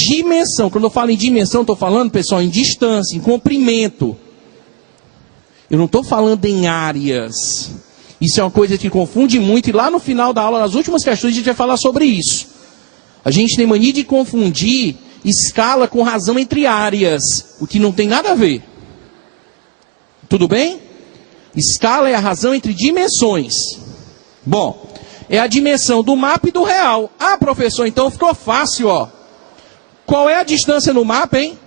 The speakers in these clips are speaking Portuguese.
dimensão. Quando eu falo em dimensão, estou falando, pessoal, em distância, em comprimento. Eu não estou falando em áreas. Isso é uma coisa que confunde muito, e lá no final da aula, nas últimas questões, a gente vai falar sobre isso. A gente tem mania de confundir escala com razão entre áreas, o que não tem nada a ver. Tudo bem? Escala é a razão entre dimensões. Bom, é a dimensão do mapa e do real. Ah, professor, então ficou fácil, ó. Qual é a distância no mapa, hein?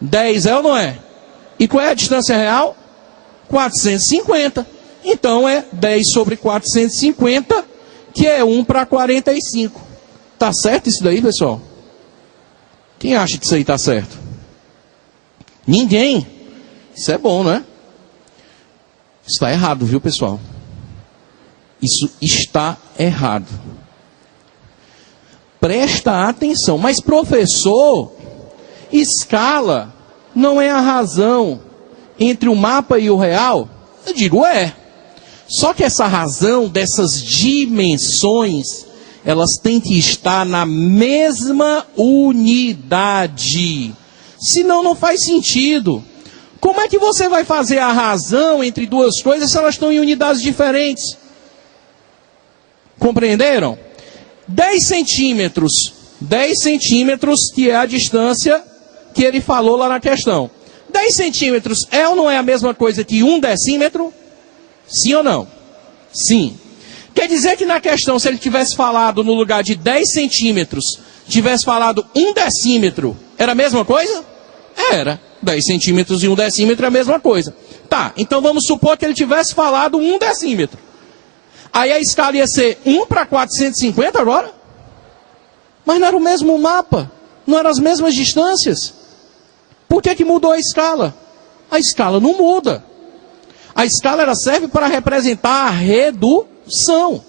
10, é ou não é? E qual é a distância real? 450. Então é 10 sobre 450, que é 1 para 45. Tá certo isso daí, pessoal? Quem acha que isso aí tá certo? Ninguém. Isso é bom, não é? Isso está errado, viu, pessoal? Isso está errado. Presta atenção. Mas, professor, escala não é a razão entre o mapa e o real? Eu digo, é. Só que essa razão dessas dimensões, elas têm que estar na mesma unidade. Senão não faz sentido. Como é que você vai fazer a razão entre duas coisas se elas estão em unidades diferentes? Compreenderam? 10 centímetros. 10 centímetros, que é a distância que ele falou lá na questão. 10 centímetros é ou não é a mesma coisa que 1 decímetro? Sim ou não? Sim. Quer dizer que na questão, se ele tivesse falado no lugar de 10 centímetros, tivesse falado 1 decímetro, era a mesma coisa? Era. 10 centímetros e 1 decímetro é a mesma coisa. Tá, então vamos supor que ele tivesse falado 1 decímetro. Aí a escala ia ser 1 para 450 agora? Mas não era o mesmo mapa, não eram as mesmas distâncias. Por que mudou a escala? A escala não muda. A escala ela serve para representar a redução.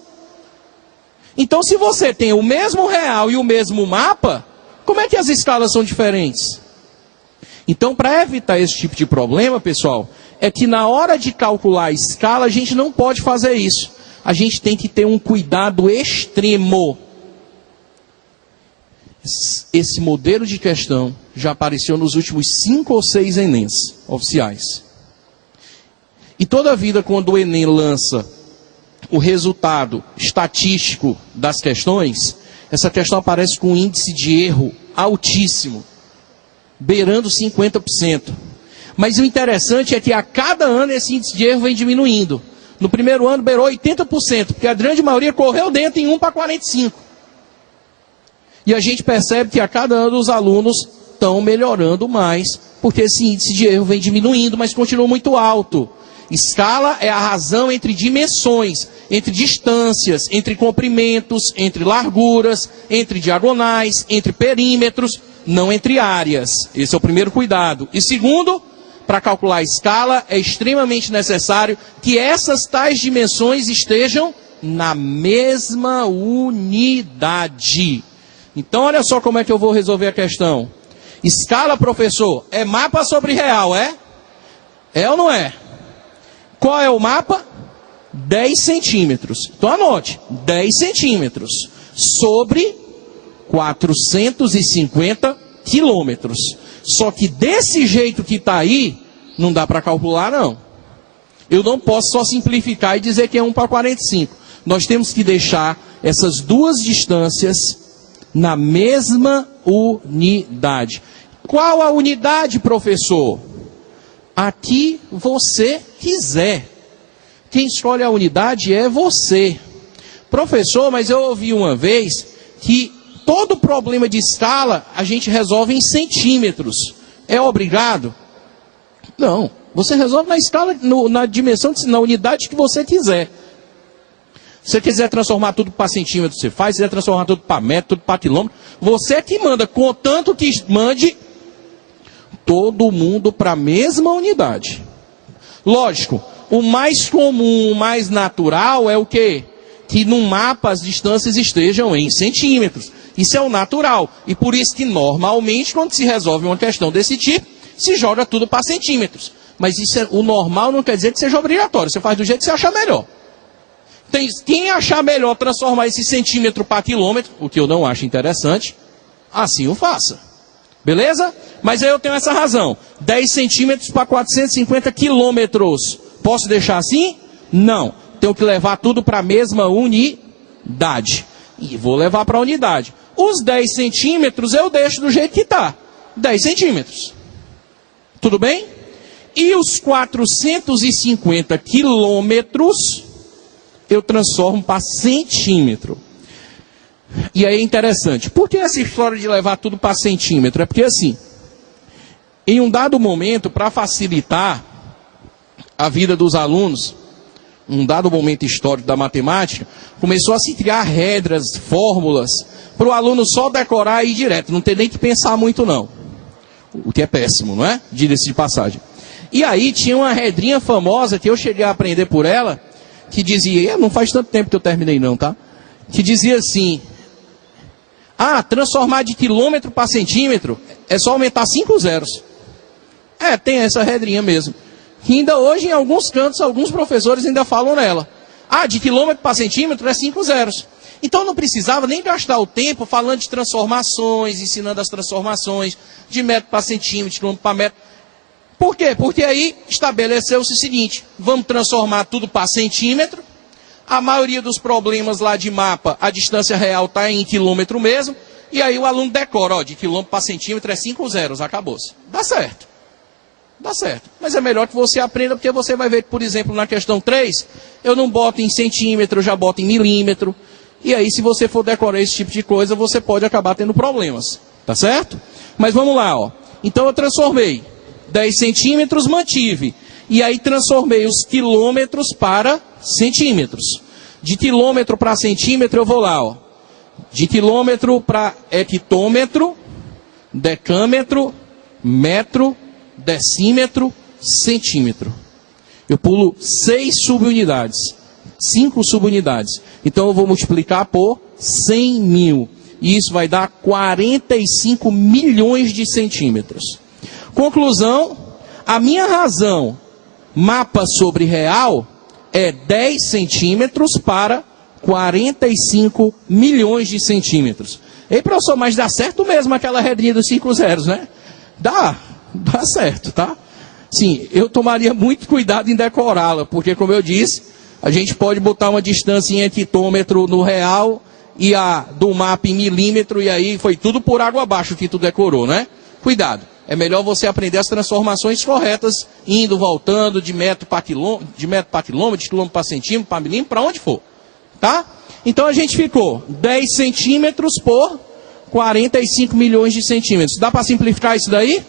Então, se você tem o mesmo real e o mesmo mapa, como é que as escalas são diferentes? Então, para evitar esse tipo de problema, pessoal, é que na hora de calcular a escala, a gente não pode fazer isso. A gente tem que ter um cuidado extremo. Esse modelo de questão já apareceu nos últimos 5 ou 6 Enems oficiais. E toda vida, quando o Enem lança o resultado estatístico das questões, essa questão aparece com um índice de erro altíssimo, beirando 50%. Mas o interessante é que a cada ano esse índice de erro vem diminuindo. No primeiro ano beirou 80%, porque a grande maioria correu dentro em 1 para 45. E a gente percebe que a cada ano os alunos estão melhorando mais, porque esse índice de erro vem diminuindo, mas continua muito alto. Escala é a razão entre dimensões, entre distâncias, entre comprimentos, entre larguras, entre diagonais, entre perímetros, não entre áreas. Esse é o primeiro cuidado. E segundo, para calcular a escala, é extremamente necessário que essas tais dimensões estejam na mesma unidade. Então, olha só como é que eu vou resolver a questão. Escala, professor, é mapa sobre real, é? É ou não é? Qual é o mapa? 10 centímetros. Então anote, 10 centímetros sobre 450 quilômetros. Só que desse jeito que está aí, não dá para calcular não. Eu não posso só simplificar e dizer que é 1 para 45. Nós temos que deixar essas duas distâncias na mesma unidade. Qual a unidade, professor? A que você quiser. Quem escolhe a unidade é você. Professor, mas eu ouvi uma vez que todo problema de escala a gente resolve em centímetros. É obrigado? Não. Você resolve na escala, na dimensão, na unidade que você quiser. Se você quiser transformar tudo para centímetro, você faz. Se quiser transformar tudo para metro, tudo para quilômetro, você é que manda. Contanto que mande todo mundo para a mesma unidade. Lógico, o mais comum, o mais natural é o quê? Que no mapa as distâncias estejam em centímetros. Isso é o natural. E por isso que normalmente, quando se resolve uma questão desse tipo, se joga tudo para centímetros. Mas isso o normal não quer dizer que seja obrigatório. Você faz do jeito que você achar melhor. Quem achar melhor transformar esse centímetro para quilômetro, o que eu não acho interessante, assim o faça. Beleza? Mas aí eu tenho essa razão. 10 centímetros para 450 quilômetros. Posso deixar assim? Não. Tenho que levar tudo para a mesma unidade. E vou levar para a unidade. Os 10 centímetros eu deixo do jeito que está. 10 centímetros. Tudo bem? E os 450 quilômetros eu transformo para centímetro. E aí é interessante. Por que essa história de levar tudo para centímetro? É porque assim, em um dado momento, para facilitar a vida dos alunos, um dado momento histórico da matemática, começou a se criar regras, fórmulas, para o aluno só decorar e ir direto, não ter nem que pensar muito não. O que é péssimo, não é? Diga-se de passagem. E aí tinha uma regrinha famosa, que eu cheguei a aprender por ela, que dizia, não faz tanto tempo que eu terminei não, tá? Que dizia assim, transformar de quilômetro para centímetro é só aumentar 5 zeros. Tem essa regrinha mesmo. Que ainda hoje, em alguns cantos, alguns professores ainda falam nela. De quilômetro para centímetro é 5 zeros. Então não precisava nem gastar o tempo falando de transformações, ensinando as transformações, de metro para centímetro, de quilômetro para metro. Por quê? Porque aí estabeleceu-se o seguinte, vamos transformar tudo para centímetro. A maioria dos problemas lá de mapa, a distância real está em quilômetro mesmo. E aí o aluno decora, de quilômetro para centímetro é 5 zeros, acabou-se. Dá certo. Dá certo. Mas é melhor que você aprenda, porque você vai ver que, por exemplo, na questão 3, eu não boto em centímetro, eu já boto em milímetro. E aí, se você for decorar esse tipo de coisa, você pode acabar tendo problemas. Tá certo? Mas vamos lá, Então eu transformei 10 centímetros, mantive. E aí transformei os quilômetros para centímetros. De quilômetro para centímetro eu vou lá, De quilômetro para hectômetro, decâmetro, metro, decímetro, centímetro. Eu pulo 6 subunidades. 5 subunidades. Então eu vou multiplicar por 100 mil. E isso vai dar 45 milhões de centímetros. Conclusão, a minha razão, mapa sobre real, é 10 centímetros para 45 milhões de centímetros. Ei, professor, mas dá certo mesmo aquela regrinha dos 5 zeros, né? Dá certo, tá? Sim, eu tomaria muito cuidado em decorá-la, porque, como eu disse, a gente pode botar uma distância em hectômetro no real e a do mapa em milímetro, e aí foi tudo por água abaixo que tu decorou, né? Cuidado. É melhor você aprender as transformações corretas, indo, voltando, de metro para quilômetro, de quilômetro para centímetro, para milímetro, para onde for. Tá? Então a gente ficou 10 centímetros por 45 milhões de centímetros. Dá para simplificar isso daí?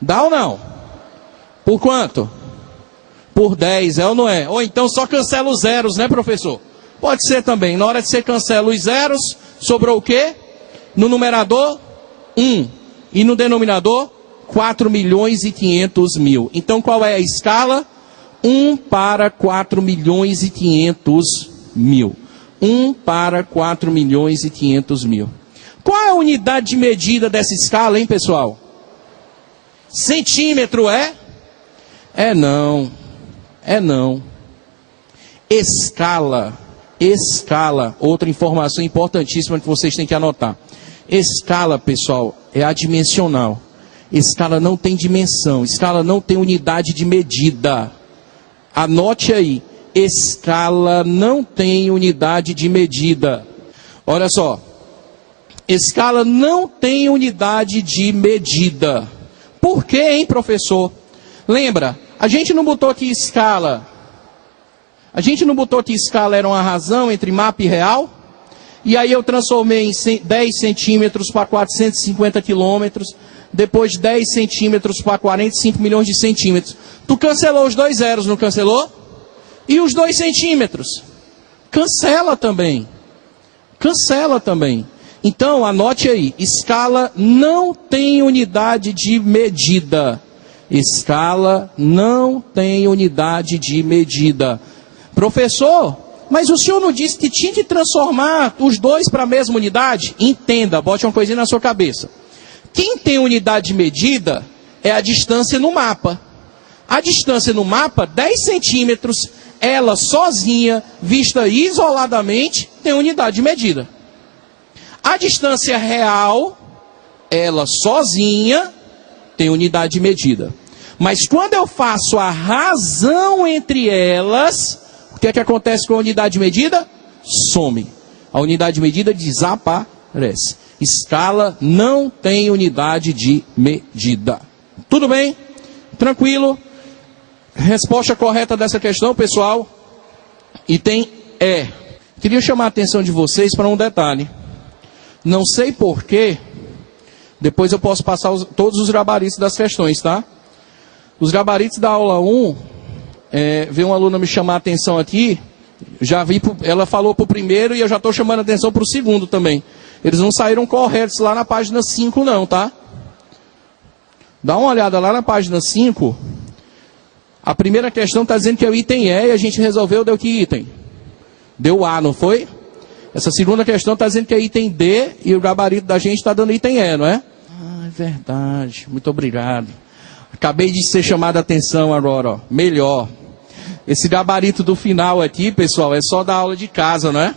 Dá ou não? Por quanto? Por 10, é ou não é? Ou então só cancela os zeros, né, professor? Pode ser também. Na hora que você cancela os zeros, sobrou o quê? No numerador, 1. E no denominador, 4 milhões e 500 mil. Então, qual é a escala? 1 para 4 milhões e 500 mil. 1 para 4 milhões e 500 mil. Qual é a unidade de medida dessa escala, hein, pessoal? Centímetro é? É não. Escala. Outra informação importantíssima que vocês têm que anotar. Escala, pessoal, é adimensional. Escala não tem dimensão. Escala não tem unidade de medida. Anote aí. Escala não tem unidade de medida. Olha só. Escala não tem unidade de medida. Por quê, hein, professor? Lembra, a gente não botou aqui escala. A gente não botou que escala era uma razão entre mapa e real? E aí eu transformei em 10 centímetros para 450 quilômetros. Depois 10 centímetros para 45 milhões de centímetros. Tu cancelou os 2 zeros, não cancelou? E os 2 centímetros? Cancela também. Então, anote aí. Escala não tem unidade de medida. Escala não tem unidade de medida. Professor, mas o senhor não disse que tinha que transformar os 2 para a mesma unidade? Entenda, bote uma coisinha na sua cabeça. Quem tem unidade de medida é a distância no mapa. A distância no mapa, 10 centímetros, ela sozinha, vista isoladamente, tem unidade de medida. A distância real ela sozinha, tem unidade de medida. Mas quando eu faço a razão entre elas, o que é que acontece com a unidade de medida? Some. A unidade de medida desaparece. Escala não tem unidade de medida. Tudo bem? Tranquilo? Resposta correta dessa questão, pessoal? Item E. Queria chamar a atenção de vocês para um detalhe. Não sei porquê, depois eu posso passar todos os gabaritos das questões, tá? Os gabaritos da aula 1, veio uma aluna me chamar a atenção aqui, já vi, ela falou para o primeiro e eu já estou chamando a atenção para o segundo também. Eles não saíram corretos lá na página 5 não, tá? Dá uma olhada lá na página 5. A primeira questão está dizendo que é o item E e a gente resolveu, deu que item? Deu A, não foi? Essa segunda questão está dizendo que é item D e o gabarito da gente está dando item E, não é? Ah, é verdade. Muito obrigado. Acabei de ser chamado a atenção agora, ó. Melhor. Esse gabarito do final aqui, pessoal, é só da aula de casa, não é?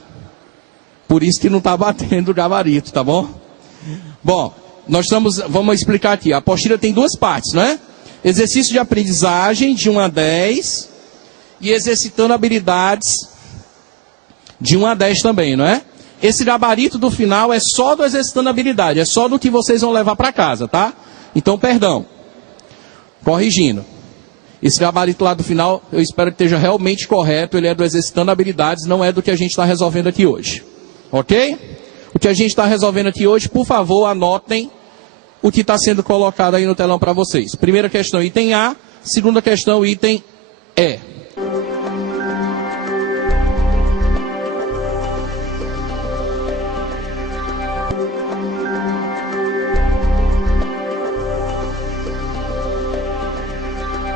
Por isso que não está batendo o gabarito, tá bom? Bom, vamos explicar aqui. A apostila tem duas partes, não é? Exercício de aprendizagem de 1 a 10 e exercitando habilidades de 1 a 10 também, não é? Esse gabarito do final é só do exercitando habilidade, é só do que vocês vão levar para casa, tá? Então, perdão. Corrigindo. Esse gabarito lá do final, eu espero que esteja realmente correto, ele é do exercitando habilidades, não é do que a gente está resolvendo aqui hoje. Ok? O que a gente está resolvendo aqui hoje, por favor, anotem o que está sendo colocado aí no telão para vocês. Primeira questão, item A. Segunda questão, item E.